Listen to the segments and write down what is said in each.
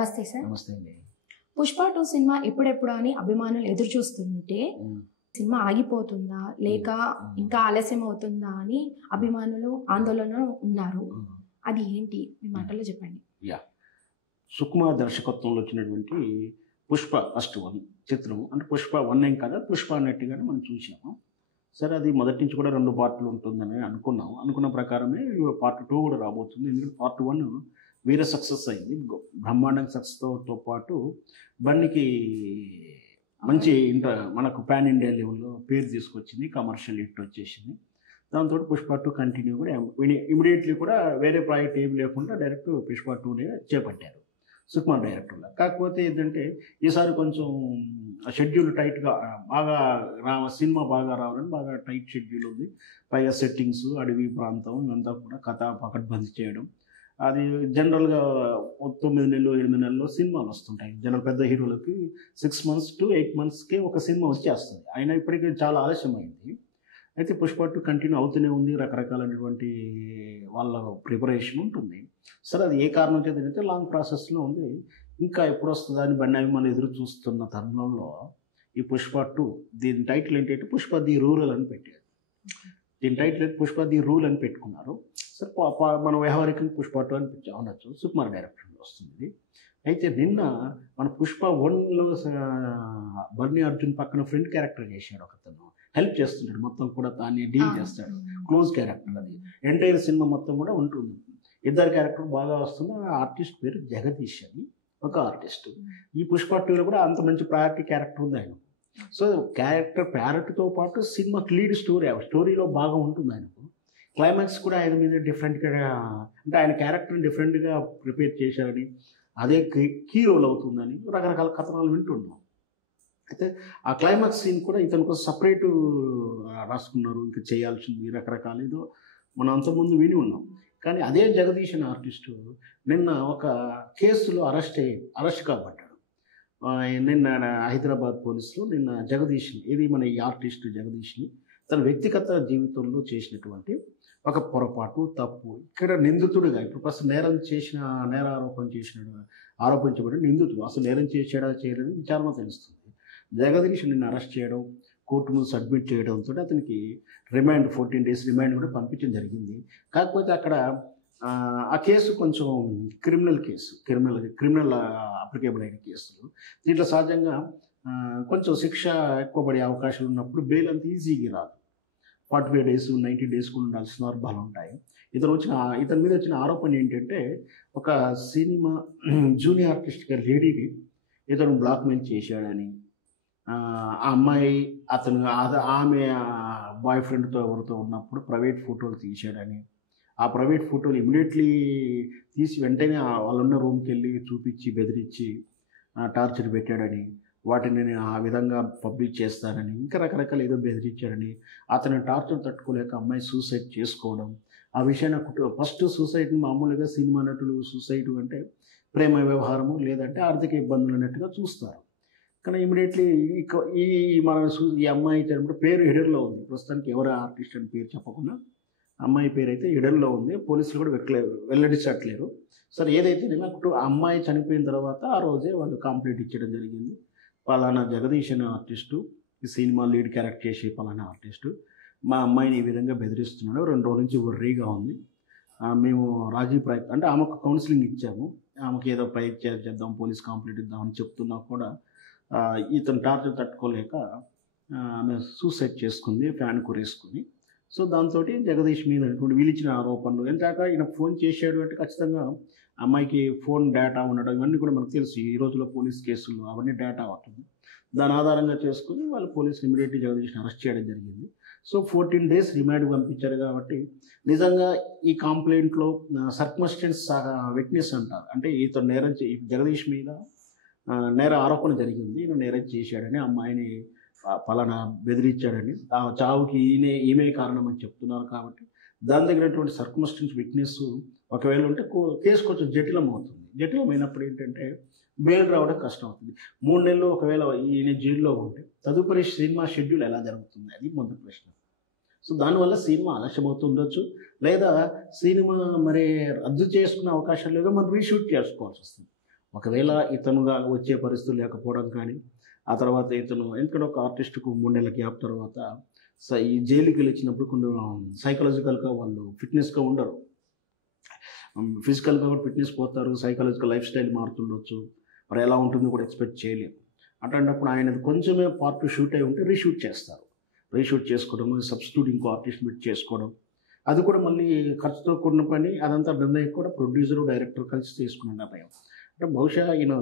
నమస్తే సార్. నమస్తే అండి. పుష్ప 2 సినిమా ఎప్పుడెప్పుడు అని అభిమానులు ఎదురు చూస్తుంటే సినిమా ఆగిపోతుందా లేక ఇంకా ఆలస్యం అవుతుందా అని అభిమానులు ఆందోళన ఉన్నారు. అది ఏంటి మీ మాటల్లో చెప్పండి. సుకుమార్ దర్శకత్వంలో వచ్చినటువంటి పుష్ప ఫస్ట్ 1 చిత్రం, అంటే పుష్ప 1 ఏం కదా, పుష్ప అన్నట్టుగానే మనం చూసాము. సరే, అది మొదటి నుంచి కూడా 2 పార్ట్లు ఉంటుందని అనుకున్నాం. అనుకున్న ప్రకారమే పార్ట్ 2 కూడా రాబోతుంది. ఎందుకంటే పార్ట్ 1 వేరే సక్సెస్ అయింది, బ్రహ్మాండంగా సక్సెస్తో పాటు బండికి మంచి మనకు పాన్ ఇండియా లెవెల్లో పేరు తీసుకొచ్చింది, కమర్షియల్ హిట్ వచ్చేసింది. దాంతో పుష్ప 2 కంటిన్యూ కూడా ఇమీడియట్లీ కూడా వేరే ప్రాజెక్ట్ ఏమి లేకుండా డైరెక్ట్ పుష్ప 2నే చేపట్టారు సుకుమార్ డైరెక్టర్లో. కాకపోతే ఏంటంటే ఈసారి కొంచెం షెడ్యూల్ టైట్గా సినిమా బాగా రావాలని బాగా టైట్ షెడ్యూల్ ఉంది. పైగా సెట్టింగ్స్, అడవి ప్రాంతం ఇదంతా కూడా కథ పకడ్బందీ చేయడం. అది జనరల్గా 9 నెలలు 8 నెలల్లో సినిమాలు వస్తుంటాయి. జనరల్ పెద్ద హీరోలకి 6 months to 8 monthsకే ఒక సినిమా వచ్చేస్తుంది. అయినా ఇప్పటికీ చాలా ఆలస్యం అయింది. అయితే పుష్ప 2 కంటిన్యూ అవుతూనే ఉంది. రకరకాలైనటువంటి వాళ్ళ ప్రిపరేషన్ ఉంటుంది. సరే, అది ఏ కారణం చేత లాంగ్ ప్రాసెస్లో ఉంది. ఇంకా ఎప్పుడు వస్తుందా అని బండి అభిమానులు ఎదురు చూస్తున్న తరుణంలో ఈ పుష్ప 2 దీని టైటిల్ ఏంటంటే పుష్ప ది రూరల్ అని పెట్టారు. దీని టైటిల్ అయితే పుష్ప ది రూల్ అని పెట్టుకున్నారు. సరే, మన వ్యవహారికంగా పుష్ప 2 అని అనొచ్చు. సుకుమార్ డైరెక్టర్లో వస్తుంది. అయితే నిన్న మన పుష్ప 1లో బర్నీ అర్జున్ పక్కన ఫ్రెండ్ క్యారెక్టర్ చేశాడు ఒకతను, హెల్ప్ చేస్తుంటాడు, మొత్తం కూడా తాన్ని డీల్ చేస్తాడు. క్లోజ్ క్యారెక్టర్ అది. ఎంటైర్ సినిమా మొత్తం కూడా ఉంటుంది. ఇద్దరు క్యారెక్టర్ బాగా వస్తుంది. ఆ ఆర్టిస్ట్ పేరు జగదీష్ అని ఒక ఆర్టిస్ట్. ఈ పుష్ప 2లో కూడా అంత మంచి ప్రయారిటీ క్యారెక్టర్ ఉంది ఆయన. సో క్యారెక్టర్ ప్రయారిటీతో పాటు సినిమాకి లీడ్ స్టోరీలో బాగా ఉంటుంది ఆయనకు. క్లైమాక్స్ కూడా ఆయన మీద డిఫరెంట్గా, అంటే ఆయన క్యారెక్టర్ని డిఫరెంట్గా ప్రిపేర్ చేశారని, అదే కీ రోల్ అవుతుందని రకరకాల కథనాలు వింటున్నాం. అయితే ఆ క్లైమాక్స్ సీన్ కూడా ఇతను కోసం సపరేటు రాసుకున్నారు, ఇంకా చేయాల్సింది రకరకాల ఏదో మనం అంతకుముందు విని ఉన్నాం. కానీ అదే జగదీష్ అనే ఆర్టిస్టు నిన్న ఒక కేసులో అరెస్ట్ కాబడ్డాడు. నిన్న హైదరాబాద్ పోలీసులు నిన్న జగదీష్ని, ఇది మన ఈ ఆర్టిస్ట్ జగదీష్ని తన వ్యక్తిగత జీవితంలో చేసినటువంటి ఒక పొరపాటు, తప్పు, ఇక్కడ నిందితుడిగా ఇప్పుడు ఫస్ట్ ఆరోపించబడి నిందితుడు అసలు నేరం చేశాడా చేయలేదు విచారణ తెలుస్తుంది. జగదీష్ నిన్న అరెస్ట్ చేయడం, కోర్టు ముందు సబ్మిట్ చేయడంతో అతనికి రిమాండ్ 14 days రిమాండ్ కూడా పంపించడం జరిగింది. కాకపోతే అక్కడ ఆ కేసు కొంచెం క్రిమినల్ అప్లికేబుల్ అయిన కేసులు. దీంట్లో సహజంగా కొంచెం శిక్ష ఎక్కువ పడే అవకాశాలు ఉన్నప్పుడు బెయిల్ అంత ఈజీగా రాదు. 45 days 90 days కూడా ఉండాల్సిన సందర్భాలు ఉంటాయి. ఇతని మీద వచ్చిన ఆరోపణ ఏంటంటే ఒక సినిమా జూనియర్ ఆర్టిస్ట్గా లేడీని ఇతను బ్లాక్మెయిల్ చేశాడని, ఆ అమ్మాయి ఆమె బాయ్ ఫ్రెండ్తో ఎవరితో ఉన్నప్పుడు ప్రైవేట్ ఫోటోలు తీశాడని, ఆ ప్రైవేట్ ఫోటోలు ఇమీడియట్లీ తీసి వెంటనే వాళ్ళున్న రూమ్కి వెళ్ళి చూపించి బెదిరించి టార్చర్ పెట్టాడని, వాటిని నేను ఆ విధంగా పబ్లిక్ చేస్తానని, ఇంకా రకరకాల ఏదో బెదిరించాడని, అతని టార్చర్ తట్టుకోలేక అమ్మాయి సూసైడ్ చేసుకోవడం. ఆ విషయాన్ని ఫస్ట్ సూసైడ్ని మామూలుగా సినిమా నటులు సూసైడ్ అంటే ప్రేమ వ్యవహారము లేదంటే ఆర్థిక ఇబ్బందులు అన్నట్టుగా చూస్తారు. కానీ ఇమీడియట్లీ ఈ అమ్మాయి పేరు హిడర్లో ఉంది. ప్రస్తుతానికి ఎవరు ఆర్టిస్ట్ అని పేరు చెప్పకుండా అమ్మాయి పేరు అయితే హిడర్లో ఉంది. పోలీసులు కూడా వెల్లడించట్లేరు. సరే, ఏదైతే నాకు అమ్మాయి చనిపోయిన తర్వాత ఆ రోజే వాళ్ళు కంప్లైంట్ ఇచ్చడం జరిగింది. పలానా జగదీష్ అనే ఆర్టిస్టు, ఈ సినిమా లీడ్ క్యారెక్టర్ చేసే పలానా ఆర్టిస్టు మా అమ్మాయిని ఈ విధంగా బెదిరిస్తున్నాడు, 2 రోజుల నుంచి వర్రీగా ఉంది, మేము రాజీ ప్రయత్నం అంటే ఆమెకు కౌన్సిలింగ్ ఇచ్చాము, ఆమెకు ఏదో ప్రయత్నం చేద్దాం, పోలీస్ కంప్లైంట్ ఇద్దామని చెప్తున్నా కూడా ఇతను టార్చర్ తట్టుకోలేక ఆమె సూసైడ్ చేసుకుంది, ఫ్యాన్ కొరేసుకుని. సో దాంతో జగదీష్ మీద వీళ్ళిచ్చిన ఆరోపణలు ఎంతాక ఈయన ఫోన్ చేశాడు అంటే ఖచ్చితంగా అమ్మాయికి ఫోన్ డేటా ఉండడం ఇవన్నీ కూడా మనకు తెలుసు. ఈ రోజుల్లో పోలీస్ కేసులు అవన్నీ డేటా అవుతుంది. దాని ఆధారంగా చేసుకుని వాళ్ళు పోలీసులు ఇమీడియట్లీ జగదీష్ని అరెస్ట్ చేయడం జరిగింది. సో 14 days రిమాండ్ పంపించారు. కాబట్టి నిజంగా ఈ కంప్లైంట్లో సర్కమ్స్టెన్స్ విట్నెస్ అంటారు, అంటే ఇతను జగదీష్ మీద నేర ఆరోపణ జరిగింది, ఈయన నేరం చేశాడని, అమ్మాయిని పలానా బెదిరించాడని, ఆ చావుకి ఈమె కారణం అని చెప్తున్నారు. కాబట్టి దాని దగ్గరటువంటి సర్కమ్స్టెన్స్ విట్నెస్ ఒకవేళ ఉంటే కేసు కొంచెం జటిలమైనప్పుడు ఏంటంటే బెయిల్ రావడం కష్టం అవుతుంది. 3 నెలలు ఒకవేళ ఈయన జైల్లో ఉంటే తదుపరి సినిమా షెడ్యూల్ ఎలా జరుగుతుంది అది మొదటి ప్రశ్న. సో దానివల్ల సినిమా ఆలస్యం అవుతుండొచ్చు, లేదా సినిమా మరి రద్దు చేసుకునే అవకాశం లేదో మనం రీషూట్ చేసుకోవాల్సి వస్తుంది. ఒకవేళ ఇతనుగా వచ్చే పరిస్థితులు లేకపోవడం కానీ, ఆ తర్వాత ఇతను ఎందుకంటే ఒక ఆర్టిస్ట్కు 3 నెలల గ్యాప్ తర్వాత ఈ జైలుకి వెళ్ళిచ్చినప్పుడు కొన్ని సైకలాజికల్గా వాళ్ళు ఫిట్నెస్గా ఉండరు. ఫిజికల్గా కూడా ఫిట్నెస్ పోతారు, సైకలాజికల్ లైఫ్ స్టైల్ మారుతుండొచ్చు, మరి ఎలా ఉంటుందో కూడా ఎక్స్పెక్ట్ చేయలేము. అట్లాంటప్పుడు ఆయనది కొంచెమే పార్ట్ షూట్ అయి ఉంటే రీషూట్ చేస్తారు. రీషూట్ చేసుకోవడం, సబ్స్టిట్యూట్ ఇంకో ఆర్టిస్ట్ పెట్టి చేసుకోవడం, అది కూడా మళ్ళీ ఖర్చుతో కూడిన పని. అదంతా నిర్ణయం కూడా ప్రొడ్యూసరు డైరెక్టర్ కలిసి తీసుకున్న నిర్ణయం. అంటే బహుశా ఈయన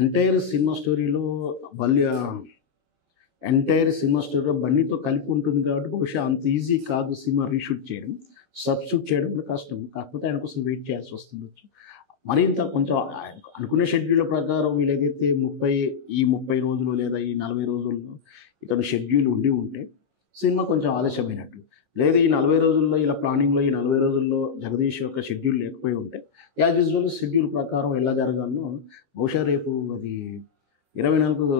ఎంటైర్ సినిమా స్టోరీలో బన్నీతో కలిపి ఉంటుంది కాబట్టి బహుశా అంత ఈజీ కాదు సినిమా రీషూట్ చేయడం, సబ్స్టిట్యూట్ చేయడం కూడా కష్టం. కాకపోతే ఆయన కోసం వెయిట్ చేయాల్సి వస్తుండొచ్చు. మరింత కొంచెం అనుకునే షెడ్యూల్ ప్రకారం వీళ్ళేదైతే 30 రోజులు లేదా ఈ 40 రోజుల్లో ఇతను షెడ్యూల్ ఉంటే సినిమా కొంచెం ఆలస్యమైనట్టు. లేదా ఈ 40 రోజుల్లో ఇలా ప్లానింగ్లో ఈ 40 రోజుల్లో జగదీష్ యొక్క షెడ్యూల్ లేకపోయి ఉంటే యాజ్ యూజువల్ షెడ్యూల్ ప్రకారం ఎలా జరగాలో బహుశా రేపు అది 24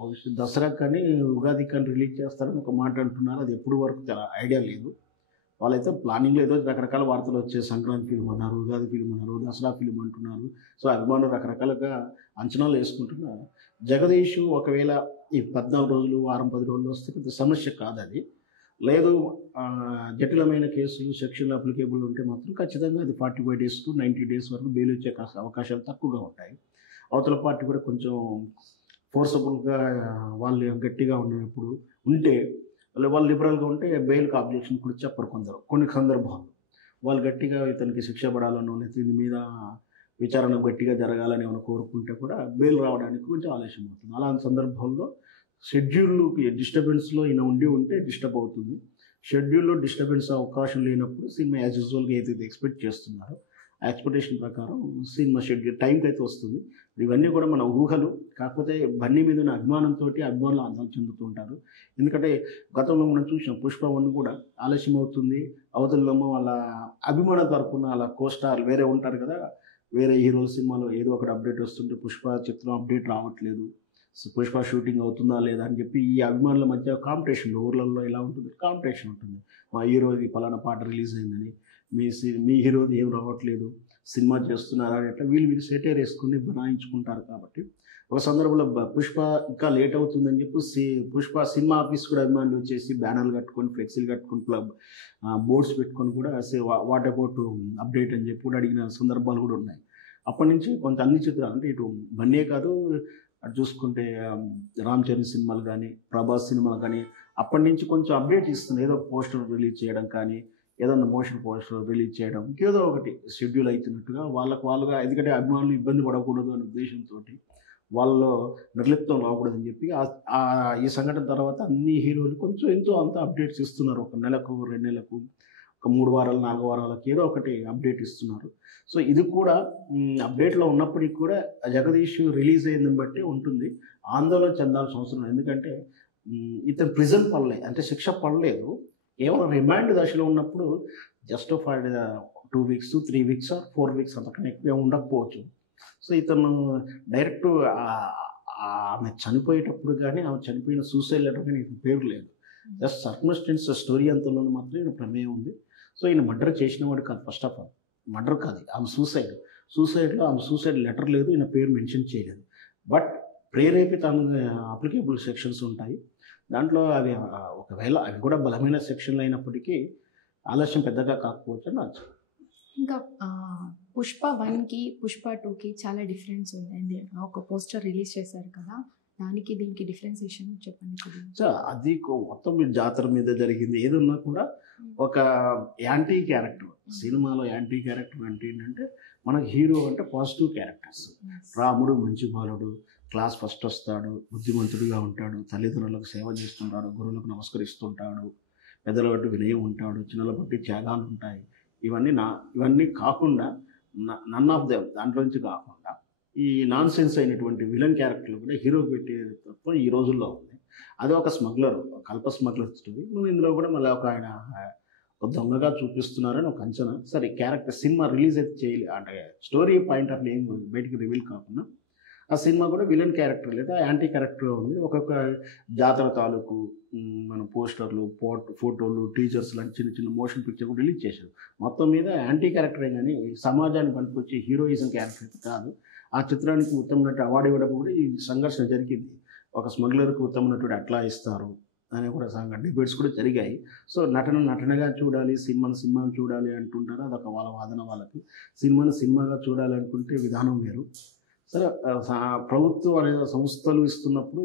భవిష్యత్ దసరా కానీ ఉగాది కానీ రిలీజ్ చేస్తారని ఒక మాట అంటున్నారు. అది ఎప్పుడు వరకు ఐడియా లేదు. వాళ్ళైతే ప్లానింగ్లో ఏదో రకరకాల వార్తలు వచ్చాయి. సంక్రాంతి ఫిల్మ్ అన్నారు, ఉగాది ఫిల్మ్ అన్నారు, దసరా ఫిల్మ్ అంటున్నారు. సో అభిమానులు రకరకాలుగా అంచనాలు వేసుకుంటున్నారు. జగదీష్ ఒకవేళ ఈ 14 రోజులు, వారం 10 రోజులు వస్తే పెద్ద సమస్య కాదు అది. లేదు జటిలమైన కేసులు, సెక్షన్లు అప్లికేబుల్ ఉంటే మాత్రం ఖచ్చితంగా అది 45 days to 90 days వరకు బెయిల్ వచ్చే అవకాశాలు తక్కువగా ఉంటాయి. అవతల పార్టీ కూడా కొంచెం ఫోర్సబుల్గా వాళ్ళు గట్టిగా ఉన్నప్పుడు ఉంటే, వాళ్ళు లిబరల్గా ఉంటే బెయిల్కి ఆబ్జెక్షన్ కూడా చెప్పరు కొందరు. కొన్ని సందర్భాలు వాళ్ళు గట్టిగా ఇతనికి శిక్ష పడాలనో లేదా దీని మీద విచారణ గట్టిగా జరగాలని ఏమైనా కోరుకుంటే కూడా బెయిల్ రావడానికి కొంచెం ఆలస్యం అవుతుంది. అలాంటి సందర్భంలో షెడ్యూల్కి డిస్టర్బెన్స్లో ఈయన ఉంటే డిస్టర్బ్ అవుతుంది. షెడ్యూల్లో డిస్టర్బెన్స్ అవకాశం లేనప్పుడు సినిమా యాజ్ యూజువల్గా ఏదైతే ఎక్స్పెక్ట్ చేస్తున్నారో ఆ ఎక్స్పెక్టేషన్ ప్రకారం సినిమా షెడ్యూల్ టైంకి అయితే వస్తుంది. ఇవన్నీ కూడా మన ఊహలు. కాకపోతే బన్నీ మీద ఉన్న అభిమానంతో అభిమానులు ఆందోళన చెందుతుంటారు. ఎందుకంటే గతంలో మనం చూసాం పుష్ప 1 కూడా ఆలస్యం అవుతుంది. అవతలలో వాళ్ళ అభిమాన తరపున వాళ్ళ కోస్టార్ వేరే ఉంటారు కదా, వేరే హీరోల సినిమాలో ఏదో ఒకటి అప్డేట్ వస్తుంటే పుష్ప చిత్రం అప్డేట్ రావట్లేదు, పుష్ప షూటింగ్ అవుతుందా లేదా అని చెప్పి ఈ అభిమానుల మధ్య కాంపిటీషన్, ఊర్లలో ఎలా ఉంటుంది కాంపిటీషన్ ఉంటుంది. మా హీరోది పలానా పాట రిలీజ్ అయిందని, మీ హీరోది ఏం రావట్లేదు, సినిమా చేస్తున్నారా అని అట్లా వీళ్ళు సెటైర్ వేసుకుని బనాయించుకుంటారు. కాబట్టి ఒక సందర్భంలో పుష్ప ఇంకా లేట్ అవుతుందని చెప్పి పుష్ప సినిమా ఆఫీస్ కూడా అభిమానులు వచ్చేసి బ్యానర్లు కట్టుకొని, ఫ్లెక్సీలు కట్టుకొని, బోర్డ్స్ పెట్టుకొని కూడా వాట్ అబౌట్ అప్డేట్ అని చెప్పి కూడా అడిగిన సందర్భాలు కూడా ఉన్నాయి. అప్పటి నుంచి కొంత అన్ని చిత్రాలు అంటే ఇటు బన్నే కాదు, అటు చూసుకుంటే రామ్ చరణ్ సినిమాలు కానీ, ప్రభాస్ సినిమాలు కానీ అప్పటి నుంచి కొంచెం అప్డేట్ ఇస్తుంది. ఏదో పోస్టర్ రిలీజ్ చేయడం కానీ, ఏదన్నా మోషన్ పోస్టర్ రిలీజ్ చేయడం, ఇంకేదో ఒకటి షెడ్యూల్ అవుతున్నట్టుగా వాళ్ళుగా, ఎందుకంటే అభిమానులు ఇబ్బంది పడకూడదు అనే ఉద్దేశంతో వాళ్ళలో నిర్లిప్తం రాకూడదని చెప్పి ఈ సంఘటన తర్వాత అన్ని హీరోలు కొంచెం ఎంతో అంత అప్డేట్స్ ఇస్తున్నారు. 1 నెలకు, 2 నెలలకు, ఒక 3 వారాలు, 4 వారాలకు ఏదో ఒకటి అప్డేట్ ఇస్తున్నారు. సో ఇది కూడా అప్డేట్లో ఉన్నప్పటికీ కూడా జగదీష్ రిలీజ్ అయిందని బట్టి ఉంటుంది. ఆందోళన చెందాల్సిన అవసరం. ఎందుకంటే ఇతను ప్రిజన్ పడలేదు, అంటే శిక్ష పడలేదు, కేవలం రిమాండ్ దశలో ఉన్నప్పుడు just for 2 weeks, 3 weeks or 4 weeks అంతకన్నా ఎక్కువ ఉండకపోవచ్చు. సో ఇతను డైరెక్ట్ ఆమె చనిపోయేటప్పుడు కానీ, ఆమె చనిపోయిన సూసైడ్ లెటర్ కానీ ఇతని పేరు లేదు. జస్ట్ సర్కమ్స్టెన్స్ స్టోరీ అంతలో మాత్రం ఈయన ప్రమేయం ఉంది. సో ఈయన మర్డర్ చేసిన వాడు కాదు. ఫస్ట్ ఆఫ్ ఆల్ మర్డర్ కాదు, ఆమె సూసైడ్లో ఆమె సూసైడ్ లెటర్ లేదు, ఈయన పేరు మెన్షన్ చేయలేదు. బట్ ప్రేరేపిత అప్లికేబుల్ సెక్షన్స్ ఉంటాయి. దాంట్లో అవి ఒకవేళ అవి కూడా బలమైన సెక్షన్లు అయినప్పటికీ ఆలస్యం పెద్దగా కాకపోవచ్చు అని నాకు. ఇంకా పుష్ప 1కి పుష్ప 2కి చాలా డిఫరెన్స్ ఉంది. ఒక పోస్టర్ రిలీజ్ చేశారు కదా, దానికి దీనికి డిఫరెన్సియేషన్ చెప్పండి. సో అది మొత్తం జాతర మీద జరిగింది ఏదన్నా కూడా ఒక యాంటీ క్యారెక్టర్. సినిమాలో యాంటీ క్యారెక్టర్ అంటే ఏంటంటే మనకు హీరో అంటే పాజిటివ్ క్యారెక్టర్స్. రాముడు మంచి బాలుడు, క్లాస్ ఫస్ట్ వస్తాడు, బుద్ధిమంతుడిగా ఉంటాడు, తల్లిదండ్రులకు సేవ చేస్తుంటాడు, గురువులకు నమస్కరిస్తుంటాడు, పెద్దల బట్టి వినయం ఉంటాడు, చిన్నల బట్టి త్యాగాలు ఉంటాయి. ఇవన్నీ కాకుండా నన్ ఆఫ్ దెమ్ దాంట్లోంచి కాకుండా ఈ నాన్ సెన్స్ అయినటువంటి విలన్ క్యారెక్టర్లు కూడా హీరోకి పెట్టే తప్ప ఈ రోజుల్లో ఉంది. అది ఒక స్మగ్లర్, కల్ప స్మగ్లర్ స్టోరీ. ఇందులో కూడా మళ్ళీ ఒక దొంగగా చూపిస్తున్నారని ఒక అంచనా. సరే క్యారెక్టర్ సినిమా రిలీజ్ అయితే చేయలే, అంటే స్టోరీ పాయింట్ ఆఫ్ ఏం బయటికి రివీల్ కాకుండా ఆ సినిమా కూడా విలన్ క్యారెక్టర్ లేదా యాంటీ క్యారెక్టర్ ఉంది. ఒక్కొక్క జాతర తాలూకు మన పోస్టర్లు, ఫోటోలు, టీజర్స్ లాంటి చిన్న చిన్న మోషన్ పిక్చర్ కూడా రిలీజ్ చేశారు. మొత్తం మీద యాంటీ క్యారెక్టరే కానీ సమాజానికి పనికొచ్చే హీరోయిజం క్యారెక్టర్ కాదు. ఆ చిత్రానికి ఉత్తమ నటుడు అవార్డు ఇవ్వడం కూడా ఈ సంఘర్షణ జరిగింది. ఒక స్మగ్లర్కి ఉత్తమ నటుడు ఎట్లా ఇస్తారు అనే కూడా డిబేట్స్ కూడా జరిగాయి. సో నటనగా చూడాలి, సినిమాను చూడాలి అంటుంటారు. అదొక వాళ్ళ వాదన వాళ్ళకి. సినిమాగా చూడాలి అనుకుంటే విధానం వేరు. సరే, ప్రభుత్వం అనే సంస్థలు ఇస్తున్నప్పుడు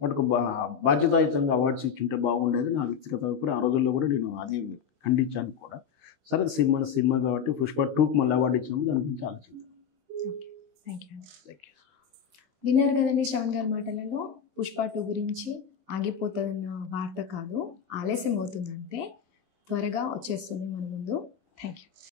వాటికి బాధ్యతాయుతంగా అవార్డ్స్ ఇచ్చుంటే బాగుండేది నా వ్యక్తిగత అభిప్రాయం. ఆ రోజుల్లో కూడా నేను అదే ఖండించాను కూడా. సరే, సినిమా కాబట్టి పుష్ప 2కి మళ్ళీ అవార్డు ఇచ్చినప్పుడు దాని గురించి ఆలోచించాను. Thank you. విన్నారు కదండి శ్రవణ్ గారి మాటలలో. పుష్ప 2 గురించి ఆగిపోతుందన్న వార్త కాదు, ఆలస్యం అవుతుందంటే త్వరగా వచ్చేస్తుంది మన ముందు. Thank you.